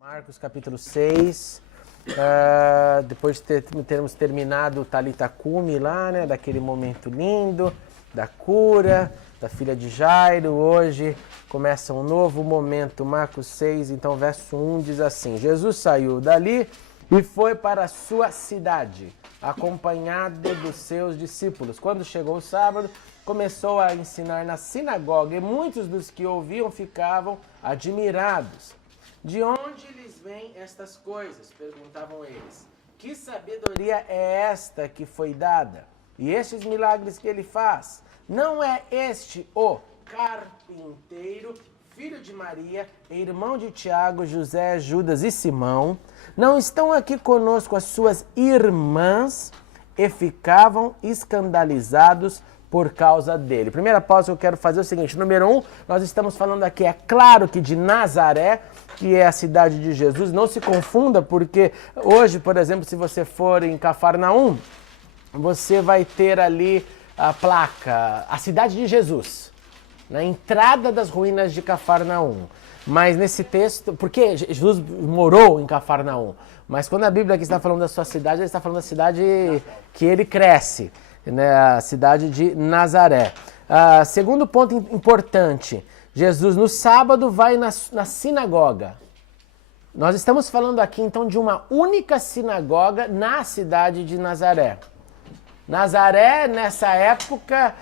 Marcos capítulo 6, depois de termos terminado o Talita Cumi lá, né, daquele momento lindo, da cura, da filha de Jairo, hoje começa um novo momento, Marcos 6, então verso 1 diz assim: Jesus saiu dali e foi para a sua cidade, acompanhado dos seus discípulos. Quando chegou o sábado, começou a ensinar na sinagoga e muitos dos que ouviam ficavam admirados. De onde lhes vêm estas coisas? Perguntavam eles. Que sabedoria é esta que foi dada? E estes milagres que ele faz? Não é este o carpinteiro, filho de Maria, irmão de Tiago, José, Judas e Simão? Não estão aqui conosco as suas irmãs? E ficavam escandalizados por causa dele. Primeira pausa que eu quero fazer é o seguinte: número 1, nós estamos falando aqui, é claro que de Nazaré, que é a cidade de Jesus. Não se confunda, porque hoje, por exemplo, se você for em Cafarnaum, você vai ter ali a placa, a cidade de Jesus, na entrada das ruínas de Cafarnaum. Mas nesse texto, porque Jesus morou em Cafarnaum, mas quando a Bíblia aqui está falando da sua cidade, ele está falando da cidade que ele cresce, né, a cidade de Nazaré. Segundo ponto importante, Jesus no sábado vai na sinagoga. Nós estamos falando aqui então de uma única sinagoga na cidade de Nazaré. Nazaré, nessa época,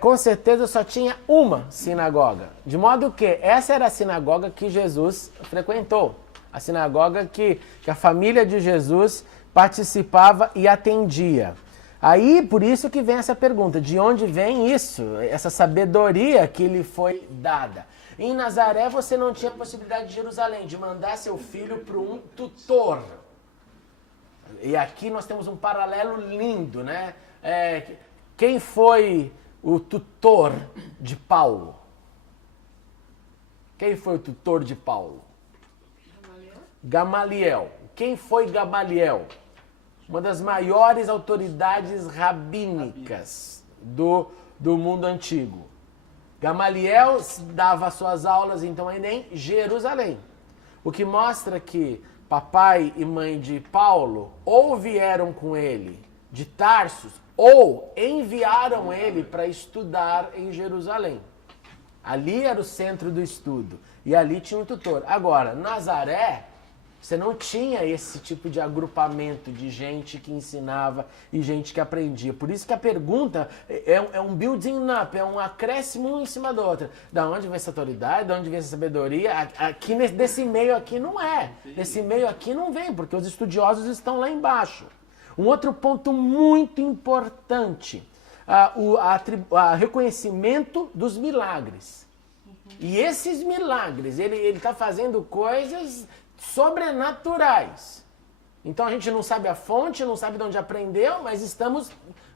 com certeza só tinha uma sinagoga. De modo que essa era a sinagoga que Jesus frequentou. A sinagoga que a família de Jesus participava e atendia. Aí, por isso que vem essa pergunta, de onde vem isso, essa sabedoria que lhe foi dada? Em Nazaré você não tinha possibilidade de Jerusalém, de mandar seu filho para um tutor. E aqui nós temos um paralelo lindo, né? Quem foi o tutor de Paulo? Quem foi o tutor de Paulo? Gamaliel. Quem foi Gamaliel? Uma das maiores autoridades rabínicas do mundo antigo. Gamaliel dava suas aulas, então, ainda em Jerusalém. O que mostra que papai e mãe de Paulo ou vieram com ele de Tarsus ou enviaram ele para estudar em Jerusalém. Ali era o centro do estudo e ali tinha um tutor. Agora, Nazaré, você não tinha esse tipo de agrupamento de gente que ensinava e gente que aprendia. Por isso que a pergunta é um building up, é um acréscimo um em cima do outro. Da onde vem essa autoridade, da onde vem essa sabedoria? Aqui, desse meio aqui não é. Desse meio aqui não vem, porque os estudiosos estão lá embaixo. Um outro ponto muito importante, o reconhecimento dos milagres. E esses milagres, ele está fazendo coisas sobrenaturais. Então a gente não sabe a fonte, não sabe de onde aprendeu, mas estamos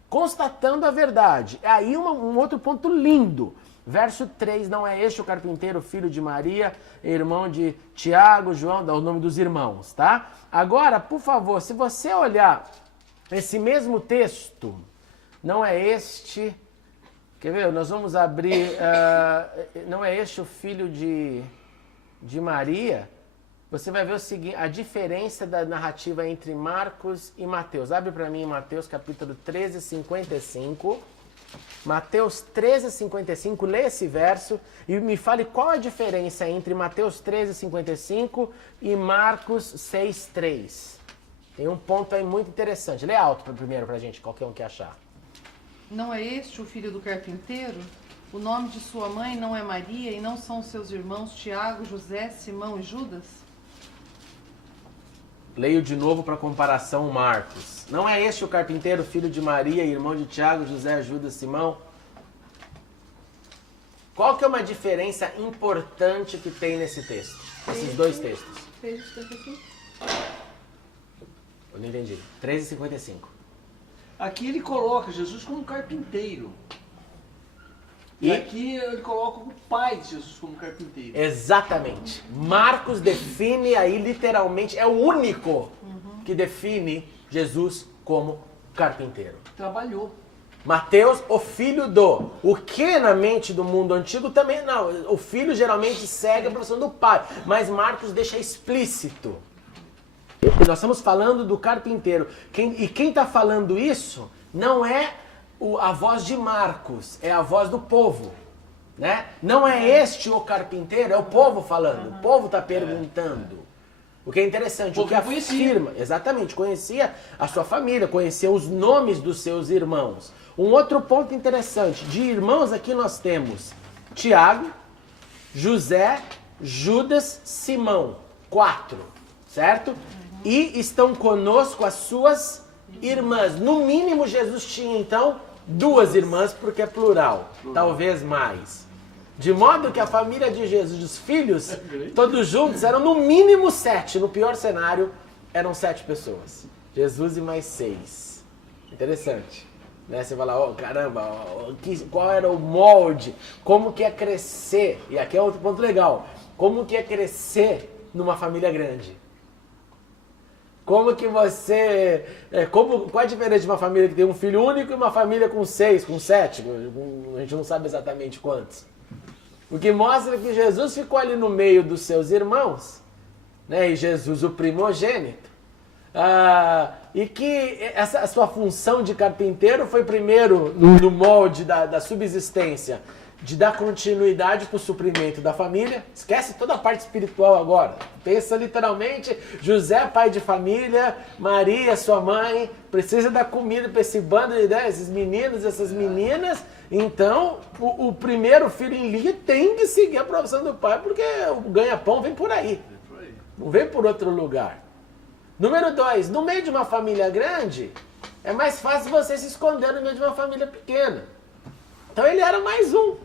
constatando a verdade. Aí um outro ponto lindo. Verso 3, não é este o carpinteiro, filho de Maria, irmão de Tiago, João, dá o nome dos irmãos, tá? Agora, por favor, se você olhar esse mesmo texto, não é este... Quer ver? Nós vamos abrir... não é este o filho de Maria... Você vai ver o seguinte, a diferença da narrativa entre Marcos e Mateus. Abre para mim Mateus capítulo 13, 55. Mateus 13, 55, lê esse verso e me fale qual a diferença entre Mateus 13, 55 e Marcos 6, 3. Tem um ponto aí muito interessante. Lê alto primeiro pra gente, qualquer um que achar. Não é este o filho do carpinteiro? O nome de sua mãe não é Maria e não são seus irmãos Tiago, José, Simão e Judas? Leio de novo para comparação Marcos. Não é este o carpinteiro, filho de Maria, irmão de Tiago, José, Judas, Simão? Qual que é uma diferença importante que tem nesse texto? Esses dois textos. 13,55. Eu não entendi. 13,55. Aqui ele coloca Jesus como carpinteiro. E aqui ele coloca o pai de Jesus como carpinteiro. Exatamente. Marcos define aí literalmente, é o único que define Jesus como carpinteiro. Trabalhou. Mateus, o filho do. O que na mente do mundo antigo também não. O filho geralmente segue a profissão do pai. Mas Marcos deixa explícito. E nós estamos falando do carpinteiro. E quem está falando isso não é a voz de Marcos, é a voz do povo. Né? Não é este o carpinteiro, é o povo falando. O povo está perguntando. O que é interessante, o que afirma, exatamente, conhecia a sua família, conhecia os nomes dos seus irmãos. Um outro ponto interessante, de irmãos aqui nós temos Tiago, José, Judas, Simão, 4, certo? E estão conosco as suas irmãs. No mínimo Jesus tinha então 2 irmãs, porque é plural, talvez mais. De modo que a família de Jesus, os filhos, todos juntos, eram no mínimo 7. No pior cenário, eram 7 pessoas. Jesus e mais 6. Interessante. Né? Você fala, oh, caramba, qual era o molde? Como que é crescer? E aqui é outro ponto legal. Como que é crescer numa família grande? Como que você... qual é a diferença de uma família que tem um filho único e uma família com 6, com 7? A gente não sabe exatamente quantos. O que mostra que Jesus ficou ali no meio dos seus irmãos, né? E Jesus o primogênito, e que a sua função de carpinteiro foi primeiro no molde da subsistência, de dar continuidade para o suprimento da família. Esquece toda a parte espiritual agora. Pensa literalmente, José, pai de família, Maria, sua mãe, precisa dar comida para esse bando de esses meninos, essas meninas. Então, o primeiro filho em linha tem que seguir a profissão do pai, porque o ganha-pão vem por aí. Não vem por outro lugar. Número 2, no meio de uma família grande, é mais fácil você se esconder no meio de uma família pequena. Então ele era mais um,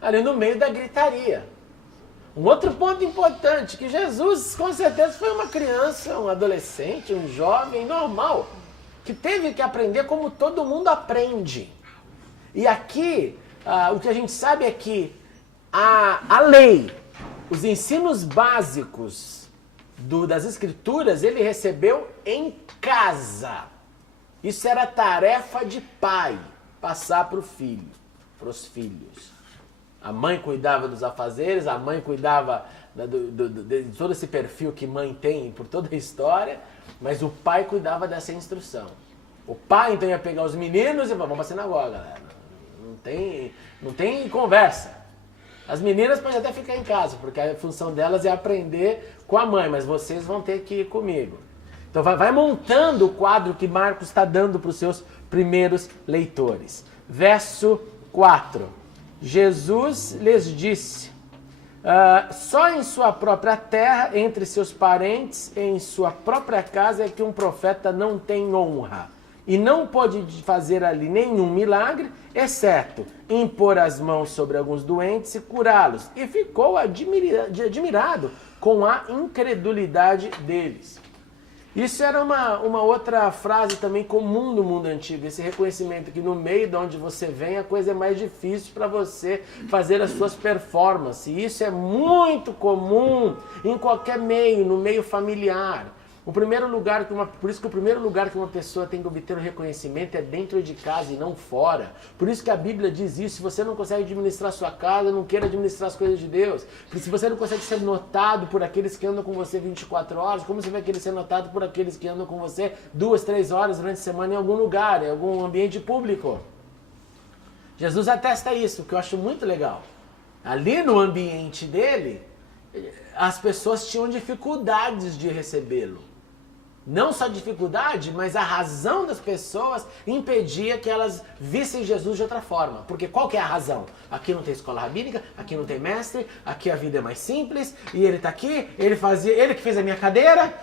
ali no meio da gritaria. Um outro ponto importante, que Jesus com certeza foi uma criança, um adolescente, um jovem normal, que teve que aprender como todo mundo aprende. E aqui, o que a gente sabe é que a lei, os ensinos básicos das escrituras, ele recebeu em casa. Isso era tarefa de pai, passar para o filho, para os filhos. A mãe cuidava dos afazeres, a mãe cuidava de todo esse perfil que mãe tem por toda a história, mas o pai cuidava dessa instrução. O pai então ia pegar os meninos e falar, vamos para a sinagoga, galera. Não tem conversa. As meninas podem até ficar em casa, porque a função delas é aprender com a mãe, mas vocês vão ter que ir comigo. Então vai montando o quadro que Marcos está dando para os seus primeiros leitores. Verso 4. Jesus lhes disse, só em sua própria terra, entre seus parentes, em sua própria casa é que um profeta não tem honra. E não pode fazer ali nenhum milagre, exceto impor as mãos sobre alguns doentes e curá-los. E ficou admirado com a incredulidade deles. Isso era uma outra frase também comum no mundo antigo, esse reconhecimento que no meio de onde você vem a coisa é mais difícil para você fazer as suas performances. E isso é muito comum em qualquer meio, no meio familiar. Por isso que o primeiro lugar que uma pessoa tem que obter o reconhecimento é dentro de casa e não fora. Por isso que a Bíblia diz isso, se você não consegue administrar a sua casa, não queira administrar as coisas de Deus. Porque se você não consegue ser notado por aqueles que andam com você 24 horas, como você vai querer ser notado por aqueles que andam com você 2, 3 horas durante a semana em algum lugar, em algum ambiente público? Jesus atesta isso, que eu acho muito legal. Ali no ambiente dele, as pessoas tinham dificuldades de recebê-lo. Não só dificuldade, mas a razão das pessoas impedia que elas vissem Jesus de outra forma. Porque qual que é a razão? Aqui não tem escola rabínica, aqui não tem mestre, aqui a vida é mais simples, e ele está aqui, ele que fez a minha cadeira,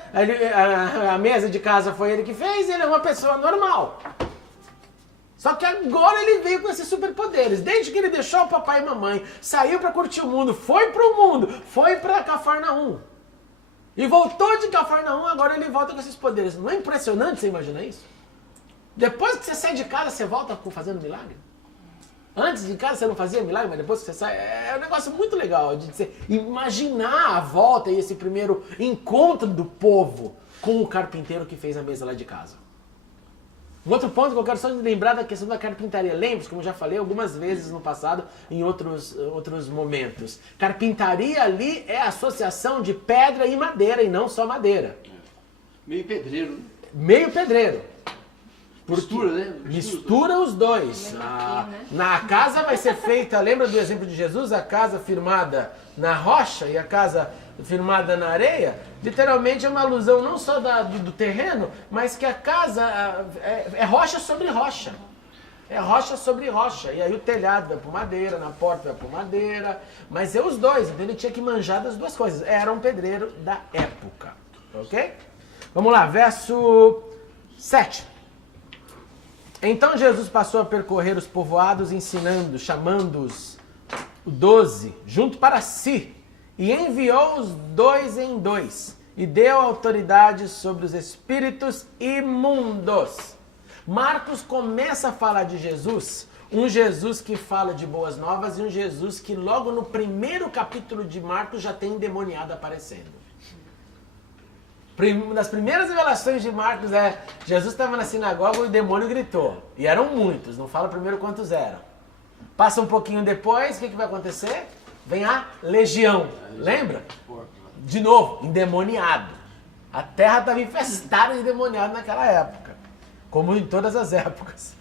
a mesa de casa foi ele que fez, ele é uma pessoa normal. Só que agora ele veio com esses superpoderes. Desde que ele deixou o papai e mamãe, saiu para curtir o mundo, foi para o mundo, foi para Cafarnaum. E voltou de Cafarnaum, agora ele volta com esses poderes. Não é impressionante você imaginar isso? Depois que você sai de casa, você volta fazendo milagre? Antes de casa você não fazia milagre, mas depois que você sai... É um negócio muito legal de você imaginar a volta e esse primeiro encontro do povo com o carpinteiro que fez a mesa lá de casa. Um outro ponto que eu quero só lembrar da questão da carpintaria. Lembre-se, como eu já falei algumas vezes no passado, em outros momentos. Carpintaria ali é associação de pedra e madeira, e não só madeira. Meio pedreiro, né? Meio pedreiro. Mistura, né? Mistura os dois. Na casa vai ser feita, lembra do exemplo de Jesus? A casa firmada na rocha e a casa firmada na areia. Literalmente é uma alusão não só do terreno, mas que a casa é rocha sobre rocha. É rocha sobre rocha. E aí o telhado vai por madeira, na porta vai por madeira. Mas é os dois, então ele tinha que manjar das duas coisas. Era um pedreiro da época. Ok? Vamos lá, verso 7. Então Jesus passou a percorrer os povoados, ensinando, chamando-os 12 junto para si, e enviou-os 2 em 2, e deu autoridade sobre os espíritos imundos. Marcos começa a falar de Jesus, um Jesus que fala de boas novas, e um Jesus que logo no primeiro capítulo de Marcos já tem endemoniado aparecendo. Uma das primeiras revelações de Marcos é Jesus estava na sinagoga e o demônio gritou. E eram muitos, não fala primeiro quantos eram. Passa um pouquinho depois, o que vai acontecer? Vem a legião, lembra? De novo, endemoniado. A terra estava infestada de endemoniado naquela época, como em todas as épocas.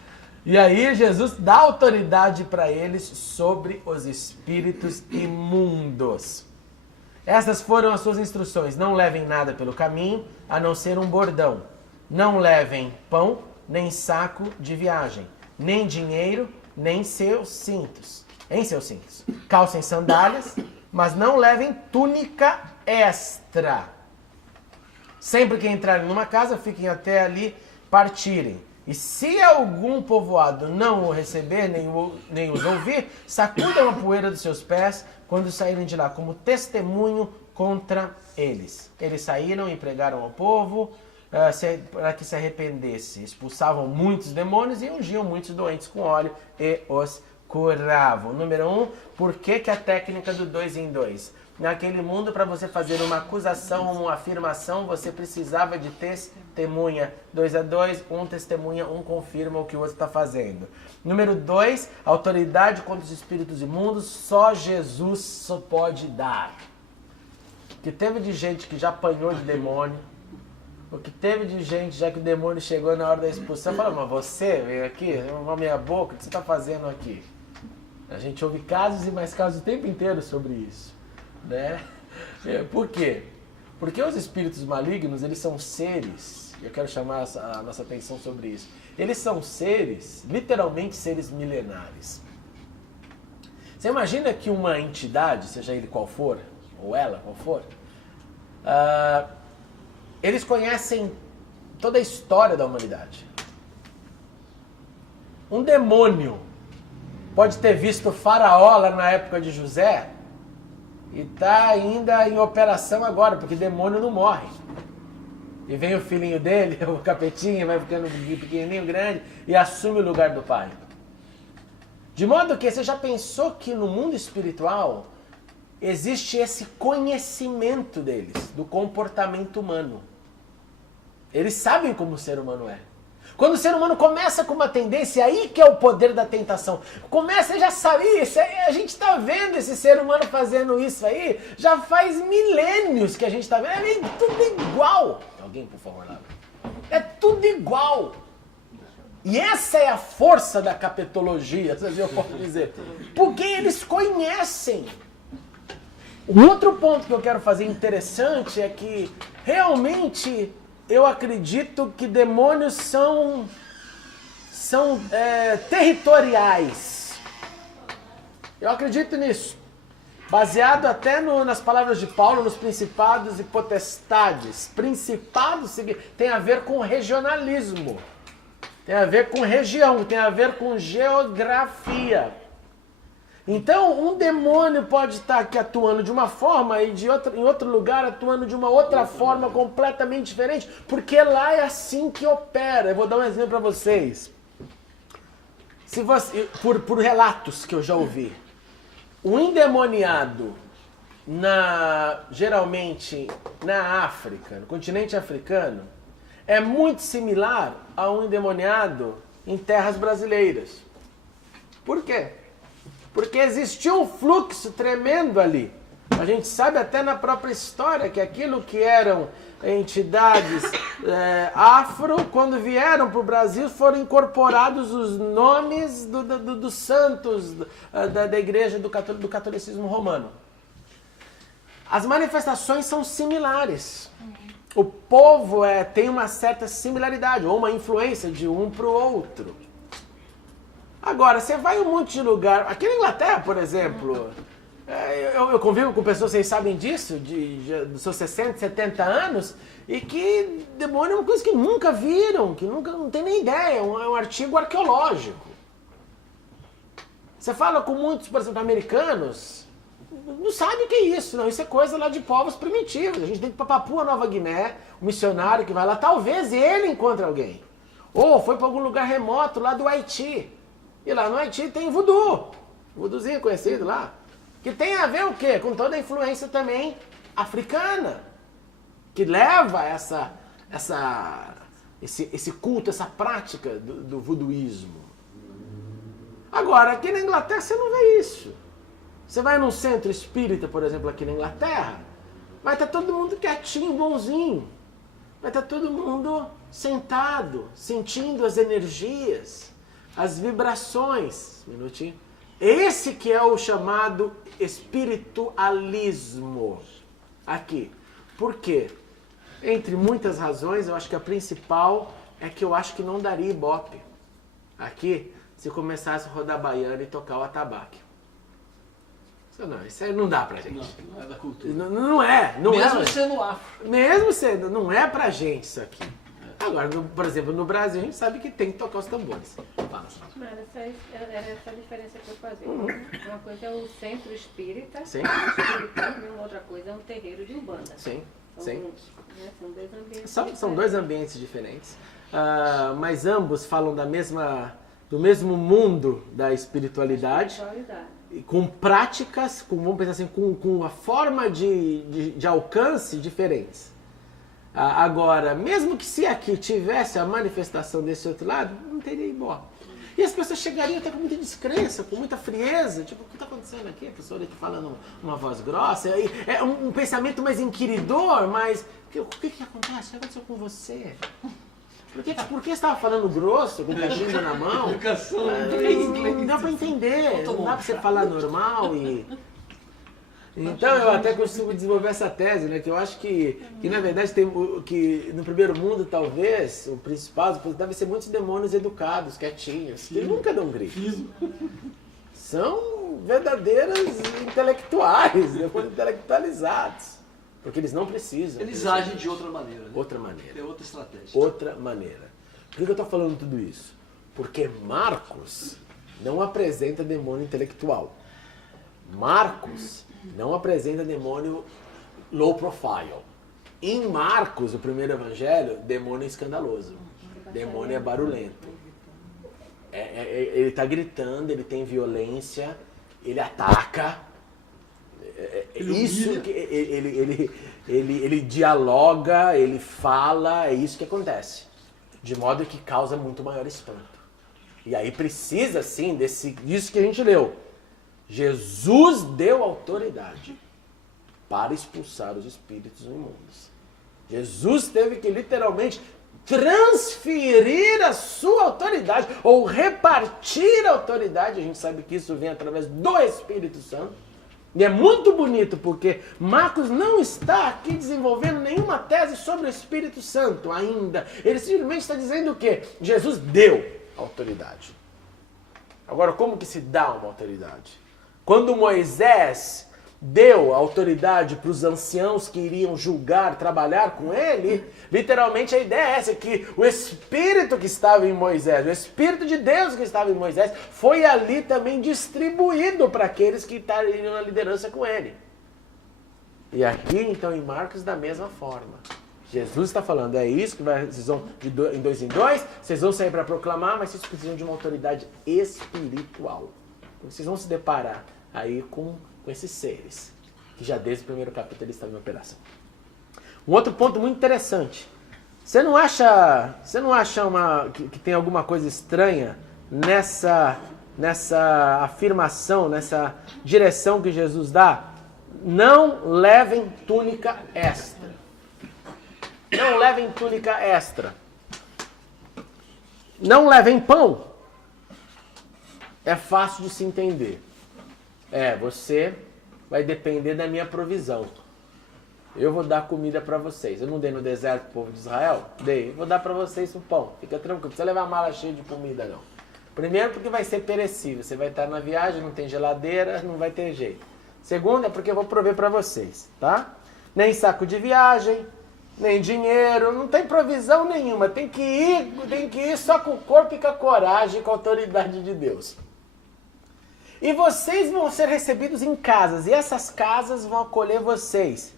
E aí Jesus dá autoridade para eles sobre os espíritos imundos. Essas foram as suas instruções. Não levem nada pelo caminho, a não ser um bordão. Não levem pão, nem saco de viagem, nem dinheiro, nem seus cintos. Em seus cintos. Calcem sandálias, mas não levem túnica extra. Sempre que entrarem numa casa, fiquem até ali partirem. E se algum povoado não o receber, nem os ouvir, sacudam a poeira dos seus pés quando saírem de lá, como testemunho contra eles. Eles saíram e pregaram ao povo para que se arrependesse. Expulsavam muitos demônios e ungiam muitos doentes com óleo e os curavam. Número 1, por que a técnica do 2 em 2? Naquele mundo, para você fazer uma acusação ou uma afirmação, você precisava de testemunha. 2 a 2, um testemunha, um confirma o que o outro está fazendo. Número 2, autoridade contra os espíritos imundos, só Jesus só pode dar. O que teve de gente que já apanhou de demônio, o que teve de gente já que o demônio chegou na hora da expulsão, fala, mas você veio aqui, uma meia boca, o que você está fazendo aqui? A gente ouve casos e mais casos o tempo inteiro sobre isso. Né? Por quê? Porque os espíritos malignos, eles são seres, eu quero chamar a nossa atenção sobre isso, eles são seres, literalmente seres milenares. Você imagina que uma entidade, seja ele qual for, ou ela qual for, eles conhecem toda a história da humanidade. Um demônio pode ter visto o faraó lá na época de José, e está ainda em operação agora, porque demônio não morre. E vem o filhinho dele, o capetinho, vai ficando pequenininho, grande, e assume o lugar do pai. De modo que você já pensou que no mundo espiritual existe esse conhecimento deles, do comportamento humano. Eles sabem como o ser humano é. Quando o ser humano começa com uma tendência, aí que é o poder da tentação. Começa, já sabe, a gente está vendo esse ser humano fazendo isso aí, já faz milênios que a gente está vendo, é tudo igual. Alguém, por favor, lá. É tudo igual. E essa é a força da capetologia, se eu posso dizer. Porque eles conhecem. Um outro ponto que eu quero fazer interessante é que realmente eu acredito que demônios são territoriais. Eu acredito nisso. Baseado até nas palavras de Paulo, nos principados e potestades. Principados tem a ver com regionalismo. Tem a ver com região, tem a ver com geografia. Então, um demônio pode estar aqui atuando de uma forma e em outro lugar atuando de uma outra forma completamente diferente, porque lá é assim que opera. Eu vou dar um exemplo para vocês. Se você, por relatos que eu já ouvi, o endemoniado, geralmente na África, no continente africano, é muito similar a um endemoniado em terras brasileiras. Por quê? Porque existiu um fluxo tremendo ali. A gente sabe até na própria história que aquilo que eram entidades afro, quando vieram para o Brasil, foram incorporados os nomes dos santos da igreja do catolicismo romano. As manifestações são similares. O povo tem uma certa similaridade, ou uma influência de um para o outro. Agora, você vai em um monte de lugar. Aqui na Inglaterra, por exemplo, eu convivo com pessoas, vocês sabem disso, dos seus 60, 70 anos, e que demônio é uma coisa que nunca viram, que nunca não tem nem ideia, é um artigo arqueológico. Você fala com muitos, por exemplo, americanos, não sabe o que é isso, não. Isso é coisa lá de povos primitivos. A gente tem que ir para Papua Nova Guiné, um missionário que vai lá, talvez ele encontre alguém. Ou foi para algum lugar remoto lá do Haiti. E lá no Haiti tem voodoo, voodoozinho conhecido lá. Que tem a ver o quê? Com toda a influência também africana. Que leva esse culto, essa prática do voodooísmo. Agora, aqui na Inglaterra você não vê isso. Você vai num centro espírita, por exemplo, aqui na Inglaterra, vai estar todo mundo quietinho, bonzinho. Vai estar todo mundo sentado, sentindo as energias, as vibrações. Um minutinho. Esse que é o chamado espiritualismo aqui. Por quê? Entre muitas razões, eu acho que a principal é que eu acho que não daria ibope aqui se começasse a rodar baiana e tocar o atabaque. Isso aí não dá pra gente. Não é da cultura. Não é. Mesmo sendo afro. Mesmo sendo, não é pra gente isso aqui. Agora, por exemplo, no Brasil a gente sabe que tem que tocar os tambores. Fala. Era essa a diferença que eu fazia. Uma coisa é o centro espírita, Sim. e uma outra coisa é um terreiro de umbanda. Sim, São, sim. São dois ambientes São diferentes. dois ambientes diferentes, mas ambos falam do mesmo mundo da espiritualidade. Com práticas, vamos pensar assim, com a forma de alcance diferentes. Agora, mesmo que se aqui tivesse a manifestação desse outro lado, não teria ibope. E as pessoas chegariam até com muita descrença, com muita frieza, tipo, o que está acontecendo aqui? A pessoa aqui falando uma voz grossa, é um pensamento mais inquiridor, mas o que acontece? O que aconteceu com você? Por que você estava falando grosso, com o cachimbo na mão? Educação Não dá para entender, não dá para você falar normal e... Então eu até costumo desenvolver essa tese, né? Que eu acho que na verdade que no primeiro mundo talvez o principal deve ser muitos demônios educados, quietinhos, que nunca dão grito. São verdadeiros intelectuais, demônios intelectualizados, porque eles não precisam. Eles agem de outra maneira. Né? Outra maneira. É outra estratégia. Outra maneira. Por que eu estou falando tudo isso? Porque Marcos não apresenta demônio intelectual. Marcos não apresenta demônio low profile. Em Marcos, o primeiro evangelho, demônio é escandaloso. Demônio é barulhento. Ele está gritando, ele tem violência, ele ataca. Isso que ele dialoga, ele fala, é isso que acontece. De modo que causa muito maior espanto. E aí precisa, sim, disso que a gente leu. Jesus deu autoridade para expulsar os espíritos imundos. Jesus teve que literalmente transferir a sua autoridade, ou repartir a autoridade. A gente sabe que isso vem através do Espírito Santo. E é muito bonito porque Marcos não está aqui desenvolvendo nenhuma tese sobre o Espírito Santo ainda. Ele simplesmente está dizendo o quê? Jesus deu autoridade. Agora, como que se dá uma autoridade? Quando Moisés deu autoridade para os anciãos que iriam julgar, trabalhar com ele, literalmente a ideia é essa, que o Espírito que estava em Moisés, o Espírito de Deus que estava em Moisés, foi ali também distribuído para aqueles que estariam na liderança com ele. E aqui, então, em Marcos, da mesma forma. Jesus está falando, é isso que vocês vão de dois em dois, vocês vão sair para proclamar, mas vocês precisam de uma autoridade espiritual. Vocês vão se deparar aí com esses seres, que já desde o primeiro capítulo eles estavam em operação. Um outro ponto muito interessante Você não acha que tem alguma coisa estranha nessa afirmação, nessa direção que Jesus dá? Não levem túnica extra. Não levem túnica extra. Não levem pão. É fácil de se entender. Você vai depender da minha provisão. Eu vou dar comida para vocês. Eu não dei no deserto pro povo de Israel? Dei. Vou dar para vocês o pão. Fica tranquilo. Não precisa levar mala cheia de comida, não. Primeiro, porque vai ser perecível. Você vai estar na viagem, não tem geladeira, não vai ter jeito. Segundo, é porque eu vou prover para vocês, tá? Nem saco de viagem, nem dinheiro, não tem provisão nenhuma. Tem que ir só com o corpo e com a coragem, com a autoridade de Deus. E vocês vão ser recebidos em casas, e essas casas vão acolher vocês.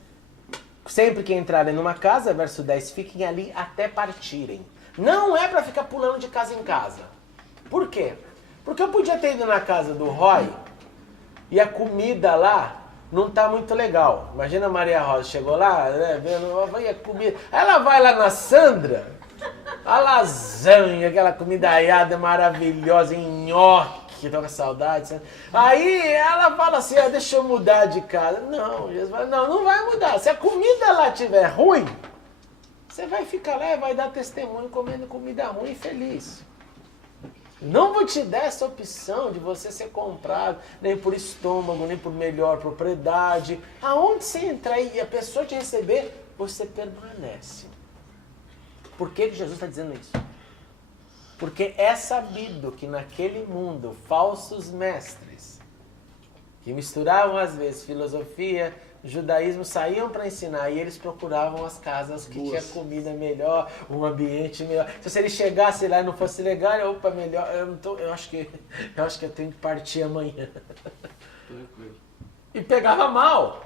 Sempre que entrarem numa casa, verso 10, fiquem ali até partirem. Não é para ficar pulando de casa em casa. Por quê? Porque eu podia ter ido na casa do Roy e a comida lá não tá muito legal. Imagina a Maria Rosa chegou lá, né, vendo, vai a comida. Ela vai lá na Sandra, a lasanha, aquela comida aiada maravilhosa, em nhoque, tô com saudade. Sabe? Aí ela fala assim, deixa eu mudar de casa. Não, Jesus fala, não vai mudar. Se a comida lá estiver ruim, você vai ficar lá e vai dar testemunho comendo comida ruim e feliz. Não vou te dar essa opção de você ser comprado, nem por estômago, nem por melhor propriedade. Aonde você entrar e a pessoa te receber, você permanece. Por que Jesus está dizendo isso? Porque é sabido que naquele mundo, falsos mestres, que misturavam às vezes filosofia, judaísmo, saíam para ensinar e eles procuravam as casas que tinha comida melhor, um ambiente melhor. Então, se ele chegasse lá e não fosse legal, opa, melhor, eu acho que eu tenho que partir amanhã. E pegava mal,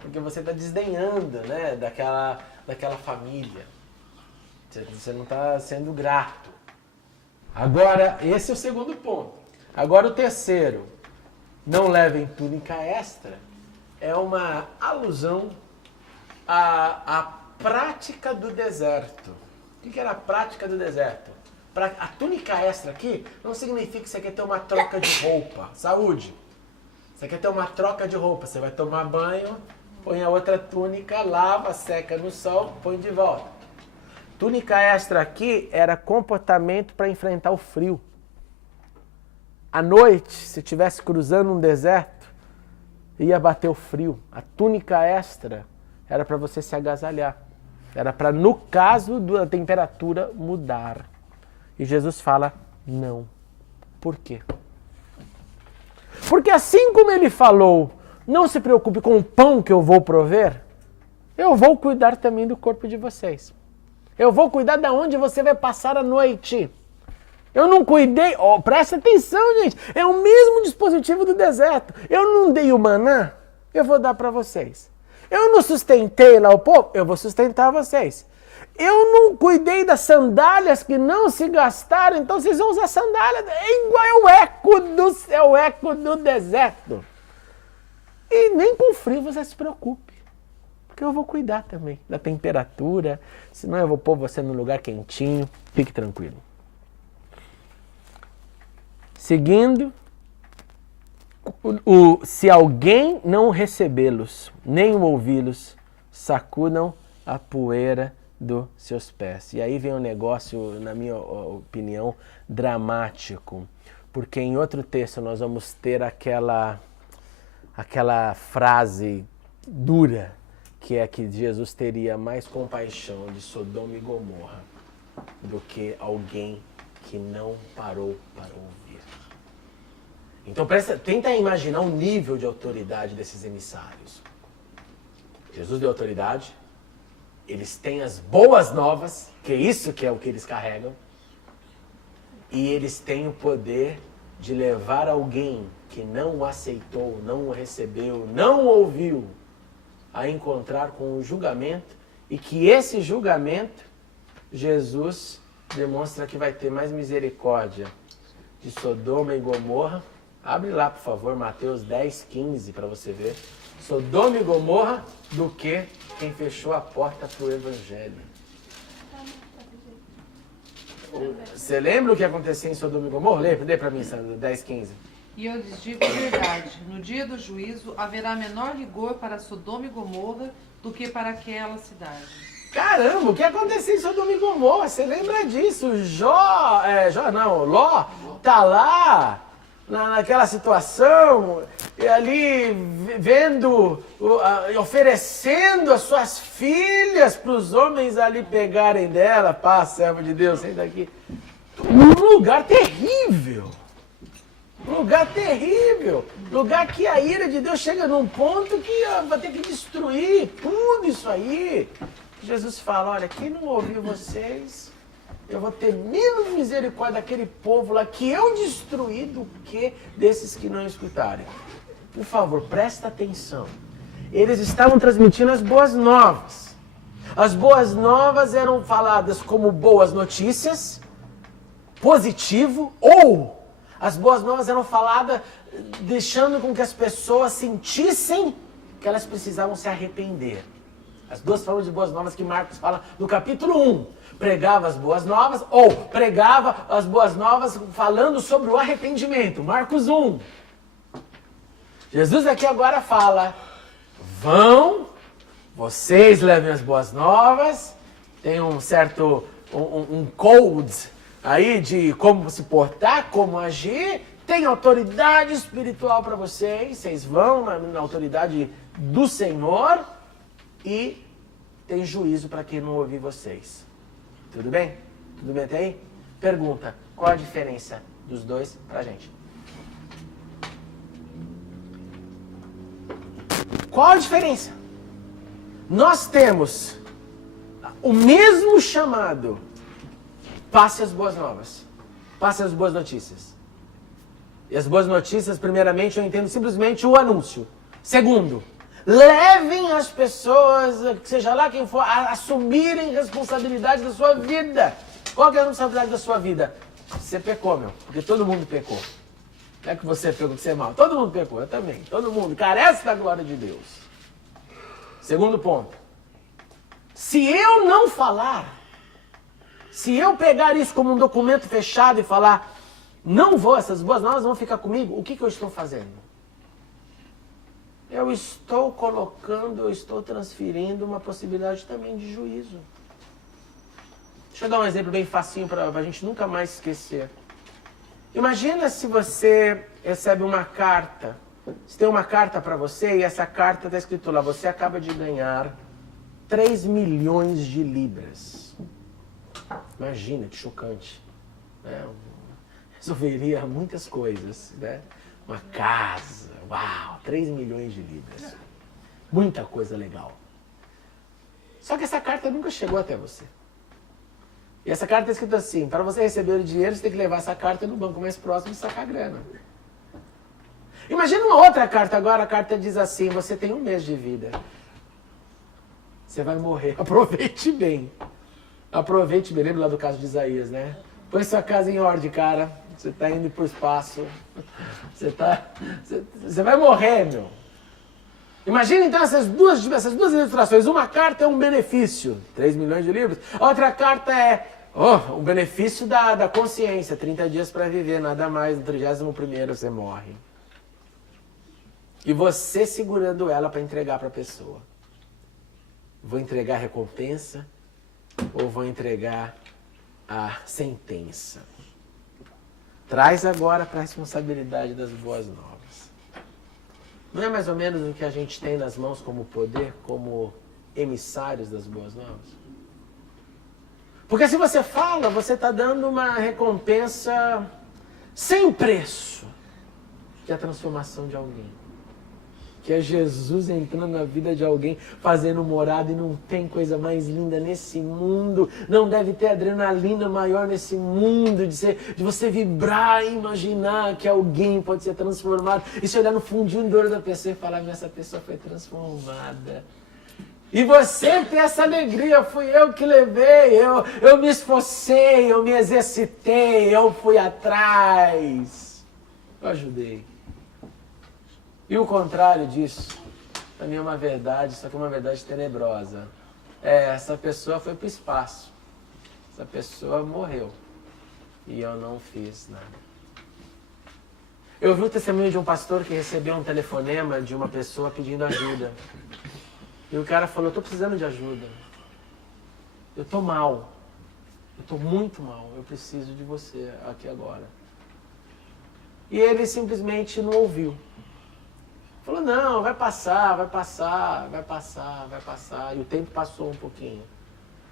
porque você está desdenhando, né, daquela família. Você não está sendo grato. Agora, esse é o segundo ponto. Agora o terceiro, não levem túnica extra. É uma alusão à prática do deserto. O que era a prática do deserto? A túnica extra aqui não significa que você quer ter uma troca de roupa. Saúde! Você quer ter uma troca de roupa. Você vai tomar banho, põe a outra túnica, lava, seca no sol, põe de volta. Túnica extra aqui era comportamento para enfrentar o frio. À noite, se estivesse cruzando um deserto, ia bater o frio. A túnica extra era para você se agasalhar. Era para, no caso da temperatura, mudar. E Jesus fala, não. Por quê? Porque assim como ele falou, não se preocupe com o pão que eu vou prover, eu vou cuidar também do corpo de vocês. Eu vou cuidar de onde você vai passar a noite. Eu não cuidei, presta atenção, gente, é o mesmo dispositivo do deserto. Eu não dei o maná, eu vou dar para vocês. Eu não sustentei lá o povo, eu vou sustentar vocês. Eu não cuidei das sandálias que não se gastaram, então vocês vão usar sandália. É igual, é o eco do deserto. E nem com frio você se preocupe, porque eu vou cuidar também da temperatura, senão eu vou pôr você num lugar quentinho, fique tranquilo. Seguindo, se alguém não recebê-los, nem ouvi-los, sacudam a poeira dos seus pés. E aí vem um negócio, na minha opinião, dramático. Porque em outro texto nós vamos ter aquela frase dura, que é que Jesus teria mais compaixão de Sodoma e Gomorra do que alguém que não parou para ouvir. Então tenta imaginar o nível de autoridade desses emissários. Jesus deu autoridade, eles têm as boas novas, que é isso que é o que eles carregam, e eles têm o poder de levar alguém que não o aceitou, não o recebeu, não o ouviu, a encontrar com o julgamento, e que esse julgamento, Jesus demonstra que vai ter mais misericórdia de Sodoma e Gomorra. Abre lá, por favor, Mateus 10, 15, para você ver. Sodoma e Gomorra do que quem fechou a porta para o Evangelho. Você lembra o que acontecia em Sodoma e Gomorra? Lê para mim, Sandra, 10, 15. E eu lhes digo a verdade, no dia do juízo haverá menor rigor para Sodoma e Gomorra do que para aquela cidade. Caramba, o que aconteceu em Sodoma e Gomorra? Você lembra disso? Ló tá lá naquela situação, e ali vendo, oferecendo as suas filhas para os homens ali pegarem dela. Paz, servo de Deus, sai daqui. Um lugar terrível. Um lugar terrível. Lugar que a ira de Deus chega num ponto que vai ter que destruir tudo isso aí. Jesus fala, olha, quem não ouviu vocês, eu vou ter menos misericórdia daquele povo lá que eu destruí do que desses que não escutarem. Por favor, presta atenção. Eles estavam transmitindo as boas novas. As boas novas eram faladas como boas notícias, positivo, ou as boas novas eram faladas deixando com que as pessoas sentissem que elas precisavam se arrepender. As duas formas de boas novas que Marcos fala no capítulo 1. Pregava as boas novas ou pregava as boas novas falando sobre o arrependimento. Marcos 1. Jesus aqui agora fala, vão, vocês levem as boas novas, tem um certo, um code aí de como se portar, como agir, tem autoridade espiritual para vocês vão na autoridade do Senhor e tem juízo para quem não ouvir vocês. Tudo bem? Tudo bem até aí? Pergunta, qual a diferença dos dois pra gente? Qual a diferença? Nós temos o mesmo chamado. Passe as boas novas. Passe as boas notícias. E as boas notícias, primeiramente, eu entendo simplesmente o anúncio. Segundo, levem as pessoas, seja lá quem for, a assumirem responsabilidade da sua vida. Qual que é a responsabilidade da sua vida? Você pecou, meu. Porque todo mundo pecou. Não é que você pecou, que você é mal. Todo mundo pecou, eu também. Todo mundo carece da glória de Deus. Segundo ponto. Se eu não falar, se eu pegar isso como um documento fechado e falar, não vou, essas boas novas vão ficar comigo, o que eu estou fazendo? Eu estou colocando, eu estou transferindo uma possibilidade também de juízo. Deixa eu dar um exemplo bem facinho para a gente nunca mais esquecer. Imagina se você recebe uma carta, se tem uma carta para você e essa carta está escrito lá, você acaba de ganhar 3 milhões de libras. Imagina, que chocante. Né? Resolveria muitas coisas, né? Uma casa, uau, 3 milhões de libras. Muita coisa legal. Só que essa carta nunca chegou até você. E essa carta está escrita assim, para você receber o dinheiro, você tem que levar essa carta no banco mais próximo e sacar a grana. Imagina uma outra carta agora, a carta diz assim, você tem 1 mês de vida. Você vai morrer, aproveite bem. Aproveite bem, lembra lá do caso de Isaías, né? Põe sua casa em ordem, cara. Você está indo para o espaço. Você vai morrer, meu. Imagina então essas duas ilustrações. Uma carta é um benefício, 3 milhões de libras. A outra carta é um benefício da consciência, 30 dias para viver, nada mais. No 31º você morre. E você segurando ela para entregar para a pessoa. Vou entregar a recompensa ou vou entregar a sentença? Traz agora para a responsabilidade das boas novas. Não é mais ou menos o que a gente tem nas mãos como poder, como emissários das boas novas? Porque se você fala, você está dando uma recompensa sem preço, que é a transformação de alguém. Que é Jesus entrando na vida de alguém, fazendo morada, e não tem coisa mais linda nesse mundo, não deve ter adrenalina maior nesse mundo, de você vibrar e imaginar que alguém pode ser transformado, e se olhar no fundinho do olho da pessoa e falar, essa pessoa foi transformada. E você tem essa alegria, fui eu que levei, eu me esforcei, eu me exercitei, eu fui atrás, eu ajudei. E o contrário disso, também é uma verdade, só que é uma verdade tenebrosa. Essa pessoa foi para o espaço. Essa pessoa morreu. e eu não fiz nada. Eu vi o testemunho de um pastor que recebeu um telefonema de uma pessoa pedindo ajuda. E o cara falou, eu estou precisando de ajuda. Eu estou mal. Eu estou muito mal. Eu preciso de você aqui agora. E ele simplesmente não ouviu. Falou, não, vai passar, vai passar, vai passar, vai passar. E o tempo passou um pouquinho.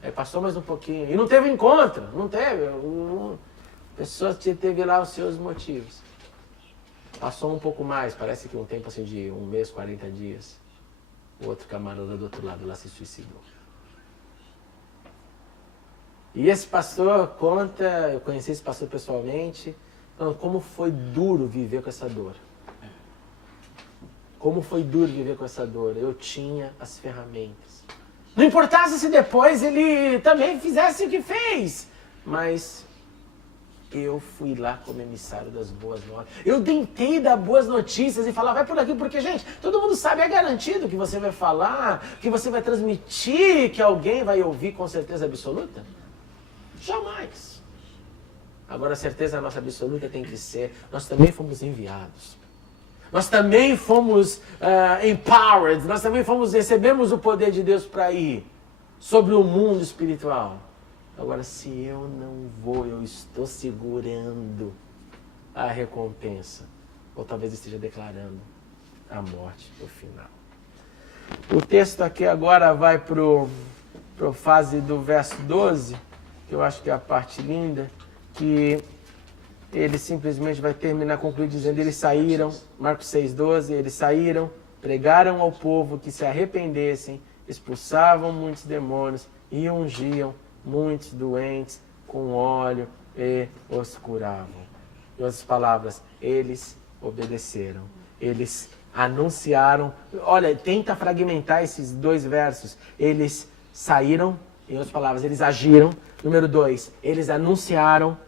Aí passou mais um pouquinho. E não teve encontro. Não teve. A pessoa teve lá os seus motivos. Passou um pouco mais, parece que um tempo assim de 1 mês, 40 dias. O outro camarada do outro lado lá se suicidou. E esse pastor conta, eu conheci esse pastor pessoalmente, como foi duro viver com essa dor. Como foi duro viver com essa dor. Eu tinha as ferramentas. Não importasse se depois ele também fizesse o que fez, mas eu fui lá como emissário das boas notícias. Eu tentei dar boas notícias e falar, vai por aqui, porque, gente, todo mundo sabe, é garantido que você vai falar, que você vai transmitir, que alguém vai ouvir com certeza absoluta? Jamais. Agora, a certeza nossa absoluta tem que ser, nós também fomos enviados. Nós também fomos empowered, nós também recebemos o poder de Deus para ir sobre o mundo espiritual. Agora, se eu não vou, eu estou segurando a recompensa. Ou talvez esteja declarando a morte no final. O texto aqui agora vai para a fase do verso 12, que eu acho que é a parte linda, que ele simplesmente vai terminar, concluir dizendo, eles saíram, Marcos 6,12, eles saíram, pregaram ao povo que se arrependessem, expulsavam muitos demônios e ungiam muitos doentes com óleo e os curavam. Em outras palavras, eles obedeceram. Eles anunciaram. Olha, tenta fragmentar esses 2 versos. Eles saíram, em outras palavras, eles agiram. Número 2, eles anunciaram.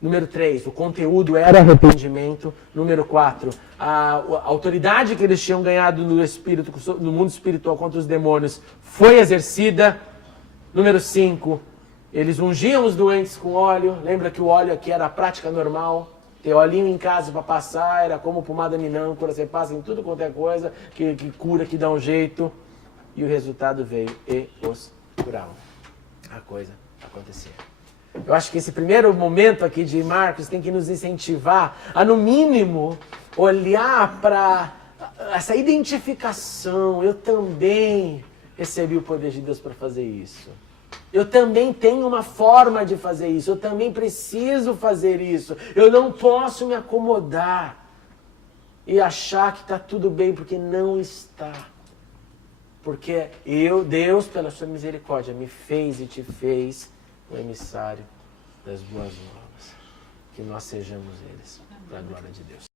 Número 3, o conteúdo era arrependimento. Número 4, a autoridade que eles tinham ganhado no mundo espiritual contra os demônios foi exercida. Número 5, eles ungiam os doentes com óleo. Lembra que o óleo aqui era a prática normal. Ter olhinho em casa para passar, era como pomada minâncora, você passa em tudo quanto é coisa, que cura, que dá um jeito. E o resultado veio e os curavam. A coisa acontecia. Eu acho que esse primeiro momento aqui de Marcos tem que nos incentivar a, no mínimo, olhar para essa identificação. Eu também recebi o poder de Deus para fazer isso. Eu também tenho uma forma de fazer isso. Eu também preciso fazer isso. Eu não posso me acomodar e achar que está tudo bem, porque não está. Porque Deus, pela sua misericórdia, me fez e te fez o emissário das boas novas. Que nós sejamos eles, para a glória de Deus.